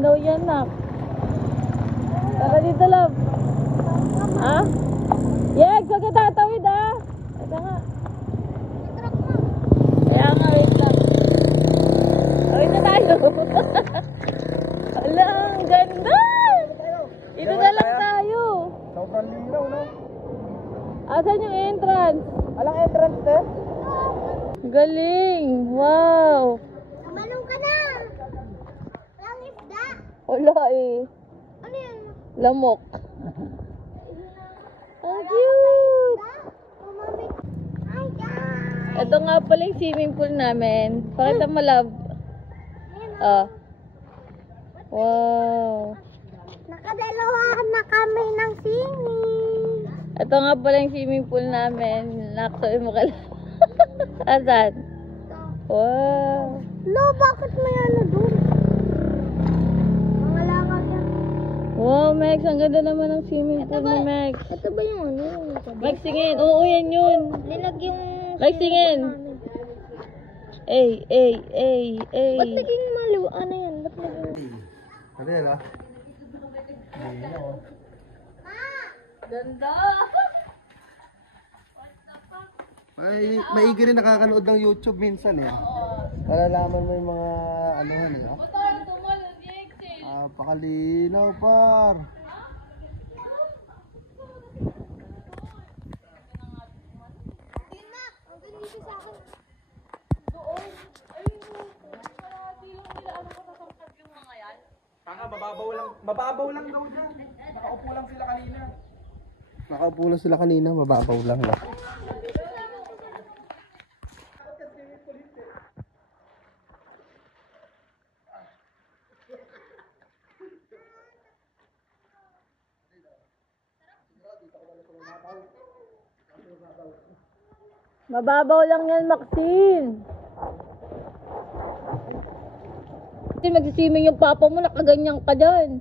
malinaw yan, nak. Tara dito, love. Ha? Yeg, wag ka tatawid, ha? Ito nga. Kaya nga, wait lang. Tawid na tayo. Ala, ang ganda! Ito na lang tayo. Sobrang linaw, no? Asan yung entrance? Alang entrance, eh? Galing! Wow! Kumalong ka na! Walang isda! Wala eh. Ano yan? Lamok. Ang cute! Umamit. Ay, guys! Ito nga pala yung swimming pool namin. Pakita mo, love. Oh. Wow. Nakadalawa na kami ng swimming. Ito nga pala yung swimming pool namin. Naksoy mo ka lang. Asan? Wow. Lo, bakit may ano doon? Mga langaw yan. Wow, Mex. Ang ganda naman ng swimming pool ni Mex. Ito ba yung ano? Mex, tingin. Oo, yan yun. Lilag yung... Mex, tingin. Ay. Ba't naging maliw? Ano yan? Ba't naging... Ano yan, ha? Ganda. Maigi rin nakakanood ng YouTube minsan, eh. Malalaman mo yung mga anuhan, eh. Pakalinaw, par. Tanga, mababaw lang daw dyan. Nakaupo lang sila kanina. Nakaupo lang sila kanina, mababaw lang lang. Mababaw lang yan, Maxine. Kasi magsiswimming yung papa mo, nakaganyan ka dyan.